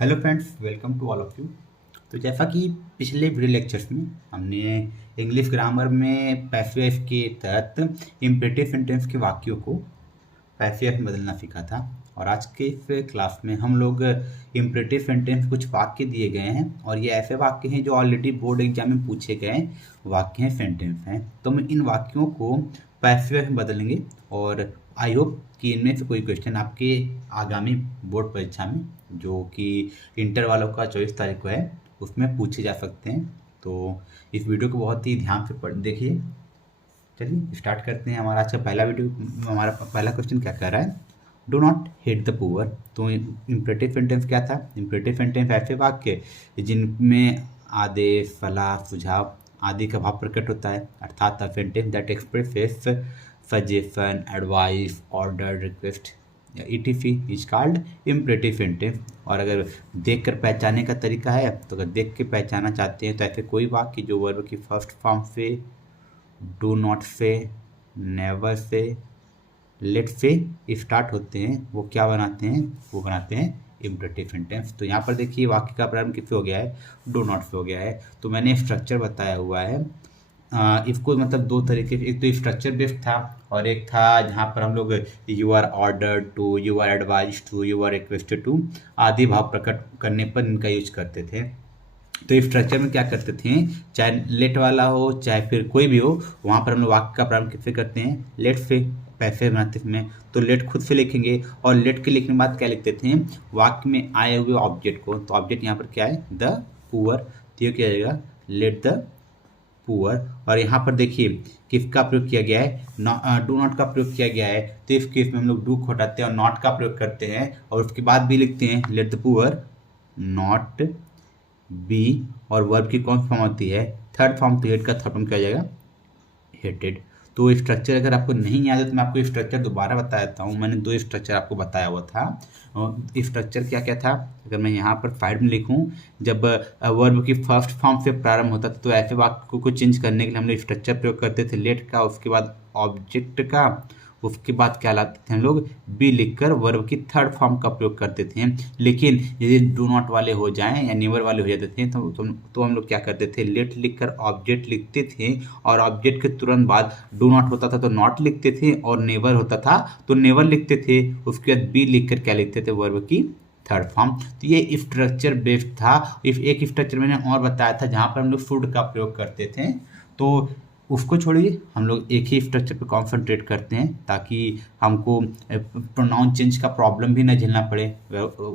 Hello friends, welcome to all of you. तो जैसा कि पिछले वीडियो लेक्चर्स में हमने इंग्लिश ग्रामर में पैसिव वॉइस के तहत इम्पेरेटिव सेंटेंस के वाक्यों को पैसिव वॉइस में बदलना सीखा था। और आज के इस क्लास में हम लोग इम्पेरेटिव सेंटेंस कुछ वाक्य दिए गए हैं और ये ऐसे वाक्य हैं जो ऑलरेडी बोर्ड एग्जाम में पूछे गए वाक्य हैं, सेंटेंस हैं। तो हम इन वाक्यों को पैसिव वॉइस में बदलेंगे और आई होप कि इनमें से कोई क्वेश्चन आपके आगामी बोर्ड परीक्षा में, जो कि इंटर वालों का 24 तारीख को है, उसमें पूछे जा सकते हैं। तो इस वीडियो को बहुत ही ध्यान से पढ़ देखिए। चलिए स्टार्ट करते हैं। हमारा आज का पहला वीडियो, हमारा पहला क्वेश्चन क्या कह रहा है, do not hate the poor. तो इम्परेटिव सेंटेंस क्या था? इम्परेटिव सेंटेंस ऐसे वाक्य जिनमें आदेश, सलाह, सुझाव आदि का भाव प्रकट होता है, अर्थात a sentence that expresses suggestion, advice, order, request या etc is called imperative sentence. और अगर देख कर पहचानने का तरीका है, तो अगर देख के पहचानना चाहते हैं तो ऐसे कोई वाक्य जो वर्ब की फर्स्ट फॉर्म से, डू नॉट से, नेवर से, लेट से स्टार्ट होते हैं, वो क्या बनाते हैं? वो बनाते हैं इम्परेटिव सेंटेंस। तो यहाँ पर देखिए वाक्य का प्रारंभ किससे हो गया है? डू नॉट से हो गया है। तो मैंने स्ट्रक्चर बताया हुआ है। इसको मतलब दो तरीके, एक तो स्ट्रक्चर बेस्ड था और एक था जहाँ पर हम लोग you are order to, you are advise to, you are requested to आदि भाव प्रकट करने पर इनका यूज करते थे। तो इस स्ट्रक्चर में क्या करते थे, चाहे लेट वाला हो चाहे फिर कोई भी हो, वहाँ पर हम लोग वाक्य का प्रारंभ किससे करते हैं? लेट से। पैसे बनाते में तो लेट खुद से लिखेंगे और लेट के लिखने के बाद क्या लिखते थे? वाक्य में आए हुए ऑब्जेक्ट को। तो ऑब्जेक्ट यहाँ पर क्या है? The poor. तो ये क्या जाएगा? Let the poor. और यहाँ पर देखिए किसका प्रयोग किया गया है? डू नॉट का प्रयोग किया गया है। तो इस केस में हम लोग डू को हटाते हैं और नॉट का प्रयोग करते हैं और उसके बाद भी लिखते हैं let the poor not be. और वर्ब की कौन फॉर्म होती है? Third form. तो हेड का थर्ड फॉर्म क्या आ जाएगा? हेटेड। तो स्ट्रक्चर अगर आपको नहीं याद है तो मैं आपको स्ट्रक्चर दोबारा बता देता हूँ। मैंने दो स्ट्रक्चर आपको बताया हुआ था। स्ट्रक्चर क्या क्या था? अगर मैं यहाँ पर साइड में लिखूँ, जब वर्ब की फर्स्ट फॉर्म से प्रारंभ होता था तो ऐसे वाक्य को चेंज करने के लिए हम लोग स्ट्रक्चर प्रयोग करते थे लेट का, उसके बाद ऑब्जेक्ट का, उसके बाद क्या लाते थे हम लोग? बी लिखकर वर्ब की थर्ड फॉर्म का प्रयोग करते थे। लेकिन यदि डू नॉट वाले हो जाएं या नेवर वाले हो जाते थे तो हम लोग क्या करते थे? लेट लिखकर ऑब्जेक्ट लिखते थे और ऑब्जेक्ट के तुरंत बाद डू नॉट होता था तो नॉट लिखते थे और नेवर होता था तो नेवर लिखते थे। उसके बाद बी लिखकर क्या लिखते थे? वर्ब की थर्ड फॉर्म। तो ये स्ट्रक्चर बेस्ड था। इफ एक स्ट्रक्चर मैंने और बताया था जहाँ पर हम लोग शुड का प्रयोग करते थे, तो उसको छोड़िए, हम लोग एक ही स्ट्रक्चर पे कॉन्सेंट्रेट करते हैं ताकि हमको प्रोनाउन चेंज का प्रॉब्लम भी ना झेलना पड़े।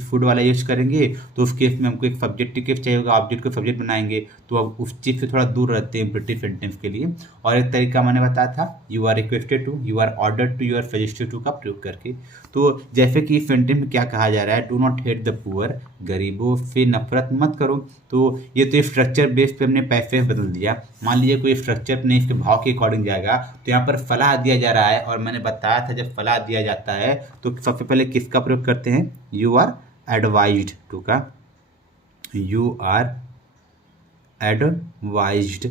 फूड वाला यूज करेंगे तो उस केस में हमको एक सब्जेक्टिव चाहिए होगा, ऑब्जेक्ट को सब्जेक्ट बनाएंगे, तो अब उस चीज़ से थोड़ा दूर रहते हैं इम्परेटिव सेंटेंस के लिए। और एक तरीका मैंने बताया था, you are requested to, you are order to, you are suggested to का प्रयोग करके। तो जैसे कि इस सेंटेंस में क्या कहा जा रहा है? Do not hate the poor, गरीबों से नफरत मत करो। तो ये तो स्ट्रक्चर बेस पे हमने पैसे बदल दिया। मान लीजिए कोई स्ट्रक्चर अपने इसके भाव के अकॉर्डिंग जाएगा, तो यहाँ पर सलाह दिया जा रहा है और मैंने बताया था जब सलाह दिया जाता है तो सबसे पहले किसका प्रयोग करते हैं? यू आर एडवाइज्ड टू का। You are advised.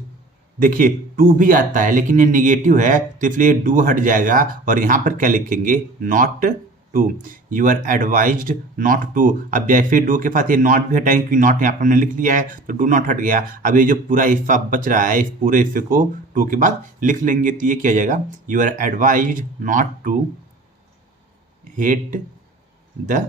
देखिए टू भी आता है लेकिन ये निगेटिव है तो इसलिए डू हट जाएगा और यहाँ पर क्या लिखेंगे? Not to. You are advised not to. अब जैसे डू के साथ ये नॉट भी हटाएंगे क्योंकि नॉट यहाँ पर हमने लिख लिया है तो डू नॉट हट गया। अब ये जो पूरा हिस्सा बच रहा है, इस पूरे हिस्से को टू के बाद लिख लेंगे तो ये क्या जाएगा? You are advised not to hate the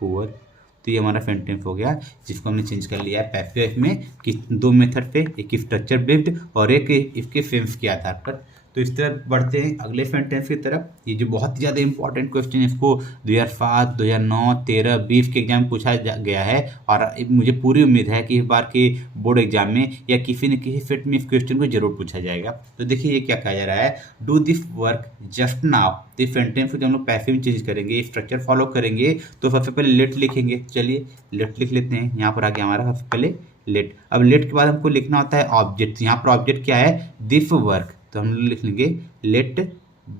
poor. तो ये हमारा सेंटेंस हो गया जिसको हमने चेंज कर लिया है पैसिव में कि दो मेथड पे, एक स्ट्रक्चर बेस्ड और एक इसके सेंस के आधार पर। तो इस तरह बढ़ते हैं अगले सेंटेंस की तरफ। ये जो बहुत ही ज़्यादा इंपॉर्टेंट क्वेश्चन है, इसको 2007, 2009, 13, 20 के एग्जाम में पूछा गया है और मुझे पूरी उम्मीद है कि इस बार के बोर्ड एग्जाम में या किसी न किसी सेट में इस क्वेश्चन को जरूर पूछा जाएगा। तो देखिए ये क्या कहा जा रहा है? Do this work just now. तो इस सेंटेंस को जब हम लोग पैसिव में चेंज करेंगे, स्ट्रक्चर फॉलो करेंगे, तो सबसे पहले लेट लिखेंगे। चलिए लेट लिख लेते हैं। यहाँ पर आ गया हमारा सबसे पहले लेट। अब लेट के बाद हमको लिखना होता है ऑब्जेक्ट। यहाँ पर ऑब्जेक्ट क्या है? This work. तो हम लिख लेंगे लेट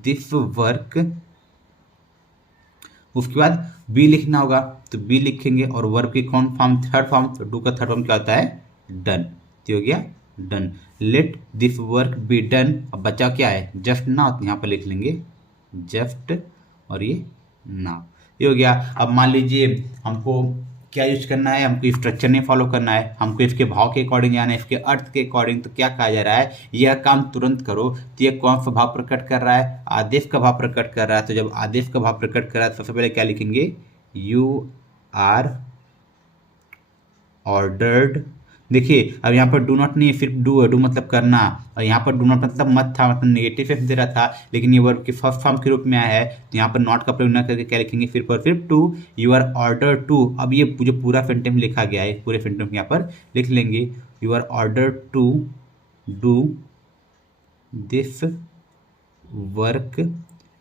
दिस वर्क। उसके बाद बी लिखना होगा तो बी लिखेंगे और वर्ब की कौन फॉर्म? Third form. तो डू का थर्ड फॉर्म क्या होता है? डन। तो हो गया done. Let this work be done. अब बचा क्या है? Just now. तो यहाँ पर लिख लेंगे जस्ट और ये नाउ। ये हो गया। अब मान लीजिए हमको क्या यूज करना है, हमको स्ट्रक्चर नहीं फॉलो करना है, हमको इसके भाव के अकॉर्डिंग जाना है, इसके अर्थ के अकॉर्डिंग। तो क्या कहा जा रहा है, यह काम तुरंत करो। तो ये कौन सा भाव प्रकट कर रहा है, आदेश का भाव प्रकट कर रहा है। तो जब आदेश का भाव प्रकट कर रहा है सबसे पहले क्या लिखेंगे, यू आर ऑर्डर्ड। देखिए अब यहाँ पर डू नॉट नहीं है, सिर्फ डू है, डू मतलब करना, और यहाँ पर डू नॉट मतलब मत था, मतलब नेगेटिव सेंस दे रहा था, लेकिन ये वर्ब के फर्स्ट फॉर्म के रूप में आया है। तो यहाँ पर नॉट का प्रयोग न करके क्या लिखेंगे, सिर्फ और सिर्फ to, you are order to. अब ये जो पूरा सेंटेंस लिखा गया है, पूरे सेंटेंस यहाँ पर लिख लेंगे, you are order to do this work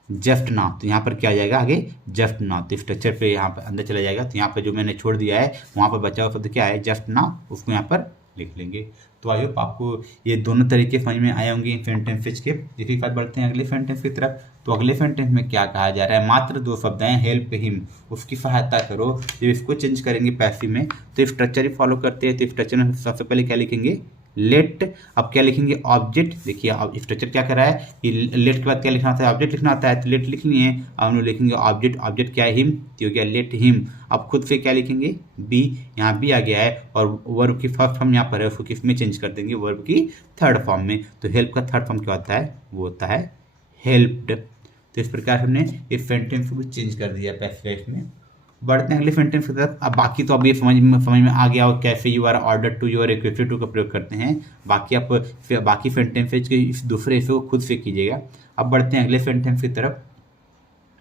just now. तो यहाँ पर क्या आ जाएगा आगे, जस्ट नाउ। तो स्ट्रक्चर पे यहाँ पर अंदर चला जाएगा। तो यहाँ पर जो मैंने छोड़ दिया है वहाँ पर बचा हुआ शब्द क्या है, जस्ट नाउ, उसको यहाँ पर लिख लेंगे। तो आई होप आपको ये दोनों तरीके समझ में आए होंगे इन सेंटेंसेज के। इसी के साथ बढ़ते हैं अगले सेंटेंस की तरफ। तो अगले सेंटेंस में क्या कहा जा रहा है, मात्र दो शब्द हैं, हेल्प हिम, उसकी सहायता करो। जब इसको चेंज करेंगे पैसिव में तो स्ट्रक्चर ही फॉलो करते हैं। तो स्ट्रक्चर में सबसे पहले क्या लिखेंगे, लेट। अब क्या लिखेंगे, ऑब्जेक्ट। देखिए अब स्ट्रक्चर क्या कर रहा है कि लेट के बाद क्या लिखना होता है, ऑब्जेक्ट लिखना होता है। तो लेट लिखनी है, अब हम लोग लिखेंगे ऑब्जेक्ट। ऑब्जेक्ट क्या है, हिम, तो क्या लेट हिम। अब खुद से क्या लिखेंगे, बी। यहाँ बी आ गया है और वर्ब की फर्स्ट फॉर्म यहाँ पर है, उसको किस में चेंज कर देंगे, वर्ब की थर्ड फॉर्म में। तो हेल्प का थर्ड फॉर्म क्या होता है, वो होता है हेल्प्ड। तो इस प्रकार हमने इस सेंटेंस को चेंज कर दिया पैसिव में। बढ़ते हैं अगले सेंटेंस की तरफ। अब बाकी तो अब ये समझ में आ गया हो कैसे you are order to, you are equipped to का प्रयोग करते हैं। बाकी आप बाकी सेंटेंसेज के इस दूसरे हिस्से को खुद से कीजिएगा। अब बढ़ते हैं अगले सेंटेंस की तरफ।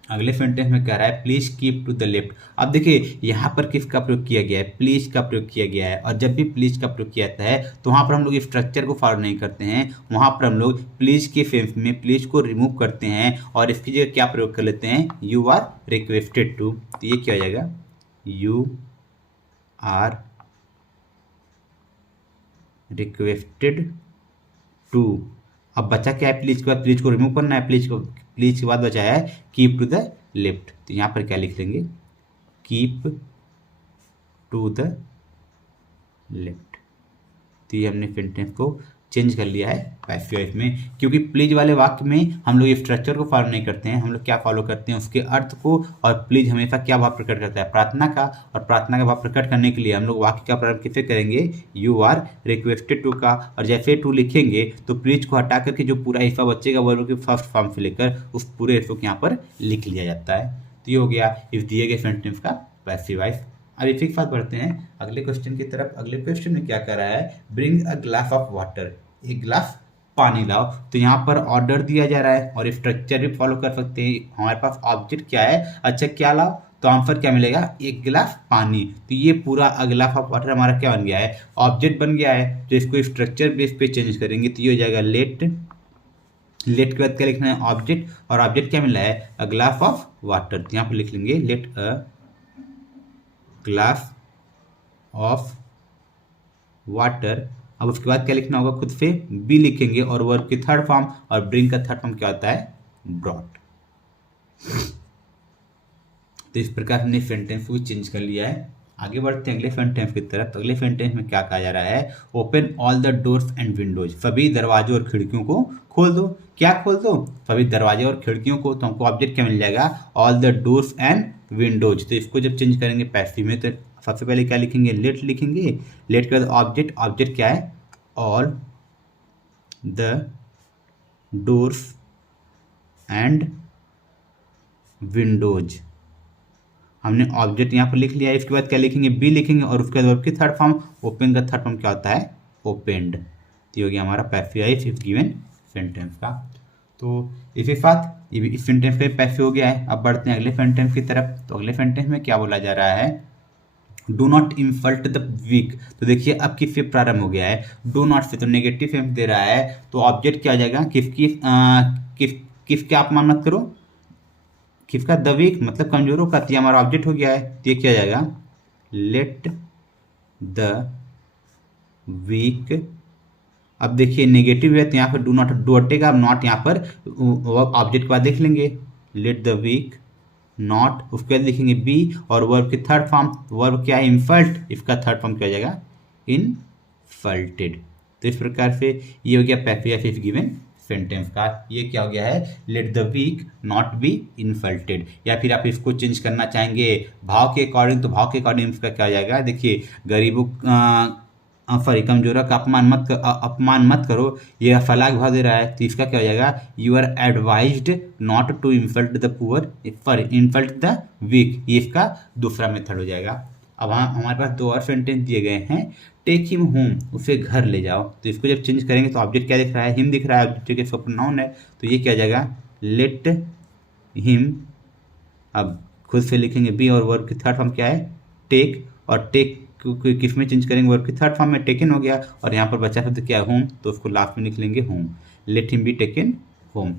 अगले सेंटेंस में कह रहा है please keep to the left. अब देखिए यहाँ पर किसका प्रयोग किया गया है, प्लीज का प्रयोग किया गया है। और जब भी प्लीज का प्रयोग किया जाता है तो वहाँ पर हम लोग स्ट्रक्चर को फॉलो नहीं करते हैं, वहाँ पर हम लोग प्लीज के सेंस में प्लीज को रिमूव करते हैं और इसकी जगह क्या प्रयोग कर लेते हैं, यू आर रिक्वेस्टेड टू। तो ये क्या हो जाएगा, यू आर रिक्वेस्टेड टू। अब बचा क्या है, प्लीज के बाद प्लीज को रिमूव करना है, प्लीज के बाद बचा है कीप टू द लेफ्ट। तो यहाँ पर क्या लिख लेंगे, कीप टू द लेफ्ट। तो ये हमने सेंटेंस को चेंज कर लिया है पैसिव वॉइस में, क्योंकि प्लीज वाले वाक्य में हम लोग स्ट्रक्चर को फॉलो नहीं करते हैं, हम लोग क्या फॉलो करते हैं, उसके अर्थ को। और प्लीज हमेशा क्या भाव प्रकट करता है, प्रार्थना का। और प्रार्थना का भाव प्रकट करने के लिए हम लोग वाक्य का प्रारंभ किससे करेंगे, यू आर रिक्वेस्टेड टू का। और जैसे टू लिखेंगे तो प्लीज को हटा करके जो पूरा हिस्सा बचेगा वर्ब के फर्स्ट फॉर्म से लेकर उस पूरे हिस्से को यहाँ पर लिख लिया जाता है। तो ये हो गया इस दिए गए सेंटेंस का पैसिव वॉइस। अब इसी के साथ बढ़ते हैं अगले क्वेश्चन की तरफ। अगले क्वेश्चन में क्या कर रहा है, bring a glass of water, एक गिलास पानी लाओ। तो यहाँ पर ऑर्डर दिया जा रहा है और स्ट्रक्चर भी फॉलो कर सकते हैं। हमारे पास ऑब्जेक्ट क्या है, अच्छा क्या लाओ, तो आंसर क्या मिलेगा, एक गिलास पानी। तो ये पूरा अ ग्लास ऑफ वाटर हमारा क्या बन गया है, ऑब्जेक्ट बन गया है। तो इसको स्ट्रक्चर बेस पे चेंज करेंगे तो ये हो जाएगा लेट। लेट के बाद क्या लिखना है, ऑब्जेक्ट, और ऑब्जेक्ट क्या मिला है, अ ग्लास ऑफ वाटर। तो यहाँ पर लिख लेंगे let a glass of water. अब उसके बाद क्या लिखना होगा, खुद से बी लिखेंगे और वर्ब की थर्ड फॉर्म, और ब्रिंग का थर्ड फॉर्म क्या होता है, ब्रॉट। तो इस प्रकार हमने सेंटेंस को चेंज कर लिया है। आगे बढ़ते हैं अगले सेंटेंस की तरफ। तो अगले सेंटेंस में क्या कहा जा रहा है, open all the doors and Windows, सभी दरवाजों और खिड़कियों को खोल दो। क्या खोल दो, सभी दरवाजे और खिड़कियों को। तो हमको ऑब्जेक्ट क्या मिल जाएगा, all the doors and Windows. तो इसको जब चेंज करेंगे पैसिव में तो सबसे पहले क्या लिखेंगे, लेट लिखेंगे। लेट के बाद ऑब्जेक्ट, ऑब्जेक्ट क्या है, all the doors and Windows. हमने ऑब्जेक्ट यहाँ पर लिख लिया है। इसके बाद क्या लिखेंगे, बी लिखेंगे और उसके बाद वर्ब की थर्ड फॉर्म, ओपन का थर्ड फॉर्म क्या होता है, ओपेंड। तो हो गया हमारा passive voice if given sentence का। तो इसी साथ इस सेंटेंस पे पैसिव हो गया है। अब बढ़ते हैं अगले सेंटेंस की तरफ। तो अगले सेंटेंस में क्या बोला जा रहा है, do not insult the weak. तो देखिए अब किससे प्रारंभ हो गया है, डू नॉट से, तो नेगेटिव सेंस दे रहा है। तो ऑब्जेक्ट क्या हो जाएगा, किसके अपमान मत करो, किसका, द वीक मतलब कमजोरों का। तो हमारा ऑब्जेक्ट हो गया है। तो ये क्या हो जाएगा, लेट द वीक। अब देखिए नेगेटिव है तो यहाँ पर डू नॉट, डू हटेगा, अब नॉट यहाँ पर ऑब्जेक्ट के बाद देख लेंगे, लेट द वीक नॉट, उसके बाद लिखेंगे बी और वर्ब की थर्ड फॉर्म, वर्ब क्या है, इंसल्ट, इसका थर्ड फॉर्म क्या हो जाएगा, इनसल्टेड। तो इस प्रकार से ये हो गया passive voice if given sentence का। ये क्या हो गया है, let the weak not be insulted. या फिर आप इसको चेंज करना चाहेंगे भाव के अकॉर्डिंग, तो भाव के अकॉर्डिंग इसका क्या हो जाएगा, देखिए गरीबों सॉरी कमजोरों का अपमान मत करो, ये फलाक भाव दे रहा है, तो इसका क्या हो जाएगा, you are advised not to insult the poor sorry insult the weak. ये इसका दूसरा मेथड हो जाएगा। अब वहाँ हमारे पास दो और सेंटेंस दिए गए हैं, टेक हिम होम, उसे घर ले जाओ। तो इसको जब चेंज करेंगे तो ऑब्जेक्ट क्या दिख रहा है, हिम दिख रहा है, ऑब्जेक्ट के सब नाउन है, तो ये क्या हो जाएगा, लेट हिम। अब खुद से लिखेंगे बी, और वर्ब की थर्ड फॉर्म क्या है, टेक, और टेक किस में चेंज करेंगे, वर्ब की थर्ड फॉर्म में टेकन हो गया, और यहाँ पर बचा शब्द क्या है, होम, तो उसको लास्ट में लिख लेंगे home, let him be taken home.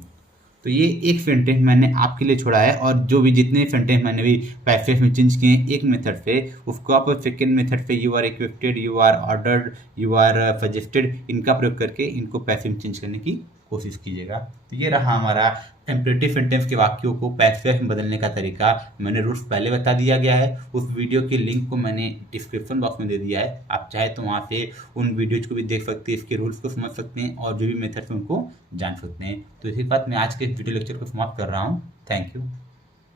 तो ये एक सेंटेंस मैंने आपके लिए छोड़ा है, और जो भी जितने सेंटेंस मैंने भी पैसेज में चेंज किए हैं एक मेथड से, उसको आप सेकेंड मेथड पे you are equipped, you are ordered, you are suggested, इनका प्रयोग करके इनको पैसिव में चेंज करने की कोशिश कीजिएगा। तो ये रहा हमारा इम्परेटिव सेंटेंस के वाक्यों को पैसिव में बदलने का तरीका। मैंने रूल्स पहले बता दिया गया है, उस वीडियो के लिंक को मैंने डिस्क्रिप्शन बॉक्स में दे दिया है, आप चाहे तो वहाँ से उन वीडियोज को भी देख सकते हैं, इसके रूल्स को समझ सकते हैं, और जो भी मेथड्स हैं उनको जान सकते हैं। तो इसी के साथ मैं आज के वीडियो लेक्चर को समाप्त कर रहा हूँ। Thank you.